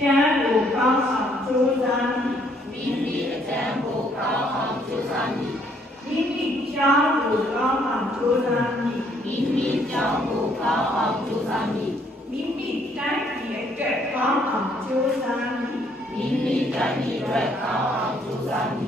ကျမ်းကိုကောင်းအောင်ကြိုးစားမည် မိမိအကျင့်ကိုကောင်းအောင်ကြိုးစားမည် မိမိကျောင်းကိုကောင်းအောင်ကြိုးစားမည် မိမိကြောင့်ကိုကောင်းအောင်ကြိုးစားမည် မိမိတိုင်းပြည်အတွက်ကောင်းအောင်ကြိုးစားမည် မိမိတိုင်းပြည်အတွက်ကောင်းအောင်ကြိုးစားမည်